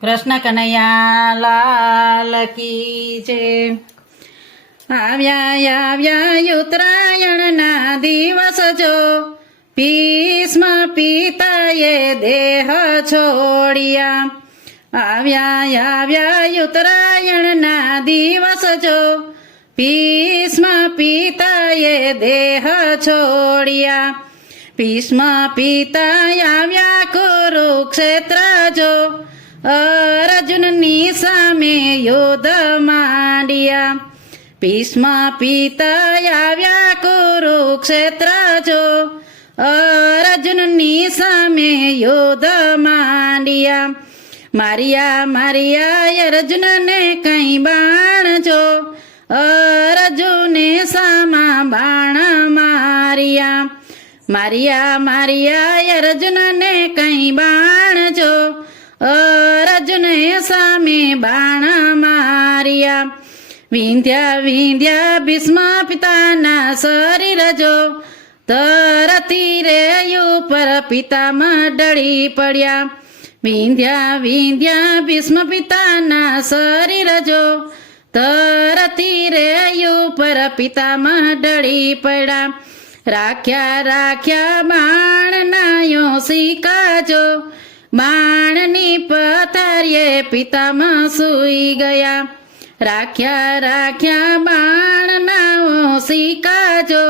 કૃષ્ણ કનૈયા લાલ કી જય। આવ્યા ઉત્તરાયણના દિવસ જો, ભીષ્મ પિતાએ દેહ છોડ્યા। આવ્યા ઉત્તરાયણના દિવસ જો, ભીષ્મ પિતાએ દેહ છોડ્યા। ભીષ્મ પિતા આવ્યા કુરુક્ષેત્ર જો, અર્જુનની સામે યુદ્ધ માંડ્યા। ભીષ્મ પિતા આવ્યા કુરુક્ષેત્ર જો, અર્જુનની સામે યુદ્ધ માંડ્યા। માર્યા અર્જુનને કઈ બાણ જો, અર્જુને સામા બાણ માર્યા। માર્યા અર્જુનને કઈ બાણ જો, અર્જુને સામે બાણ માર્યા। વિંધ્યા ભીષ્મ પિતાના શરીર જો, તરતી રે ઉપર પિતામાં ડળી પડ્યા। વિંધ્યા ભીષ્મ પિતાના શરીર જો, તરતી રે ઉપર પિતામાં ડળી પડ્યા। રાખ્યા બાણના સિક્કા જો, બાણની પથારીએ પિતામાં સૂઈ ગયા। રાખ્યા બાણના સિક્કા જો,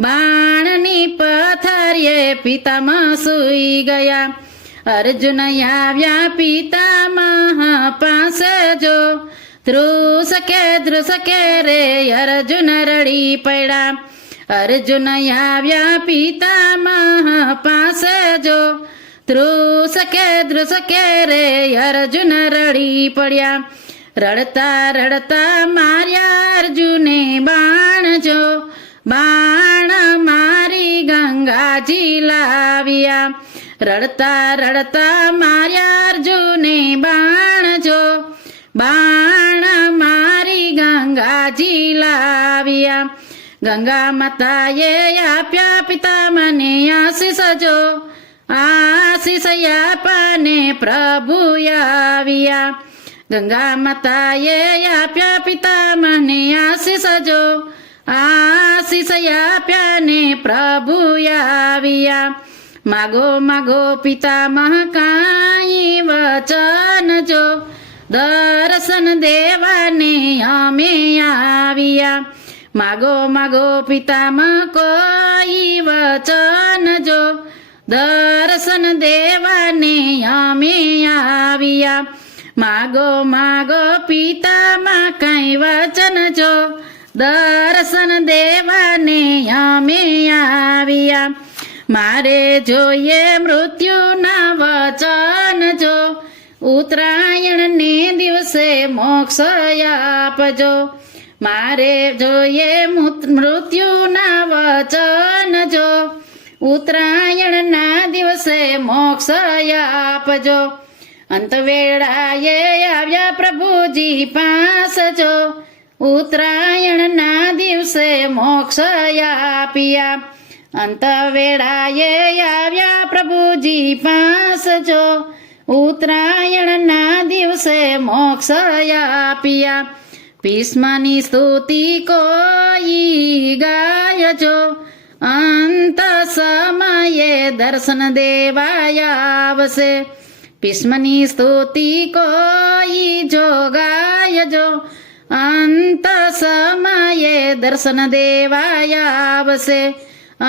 બાણની પથારીએ પિતામાં સૂઈ ગયા। અર્જુન આવ્યા પિતામહ પાસે જો, ધ્રુસકે રે અર્જુન રડી પડ્યા। અર્જુન આવ્યા પિતામહ પાસે જો, ધ્રુસકે રે અર્જુન રડી પડ્યા। રડતા માર્યા અર્જુને બાણ જો, બાણ મારી ગંગાજી લાવ્યા। રડતા માર્યા અર્જુને બાણ જો, બાણ મારી ગંગાજી લાવ્યા। ગંગા માતાએ આપ્યા પિતામને આશીષ જો, આશીષ આપને પ્રભુ આવ્યા। ગંગા માતાએ આપ્યા પિતામને આશીષ જો, આશીષ આપ્યાને પ્રભુ આવ્યા। માગો પિતામહ કાંઈ વચન જો, દર્શન દેવાને અમે આવ્યા। માગો પિતામહ કોઈ વચન જો, દર્શન દેવાને અમે આવ્યા। માગો પિતામહ કઈ વચન જો, દર્શન દેવાને અમે આવ્યા। મારે જોઈએ મૃત્યુના વચન જો, ઉત્તરાયણને દિવસે મોક્ષ આપજો। મારે જોઈએ મૃત્યુના વચન જો, ઉત્તરાયણના દિવસે મોક્ષ આપજો। અંત વેળાએ આવ્યા પ્રભુજી પાસ જો, ઉત્તરાયણના દિવસે મોક્ષ આપ્યા। અંત વેળાએ આવ્યા પ્રભુજી પાસ જો, ઉત્તરાયણના દિવસે મોક્ષ આપ્યા। ભીષ્મની સ્તુતિ કોઈ ગાય જો, અંત સમયે દર્શન દેવાય આવશે। ભીષ્મની સ્તુતિ કોઈ જો ગાય જો, અંત સમયે દર્શન દેવાય આવશે।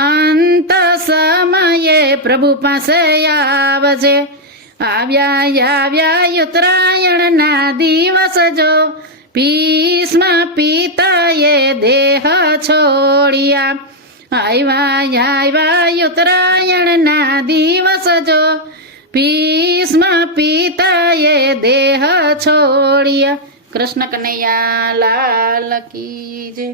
અંત સમયે પ્રભુ પાસે આવજે। આવ્યા ઉત્તરાયણના દિવસ જો, ભીષ્મ પિતાએ દેહ છોડ્યા। આવ્યા ઉત્તરાયણના દિવસ જો, ભીષ્મ પિતાએ દેહ છોડ્યા। કૃષ્ણ કનૈયા લાલ કી જય।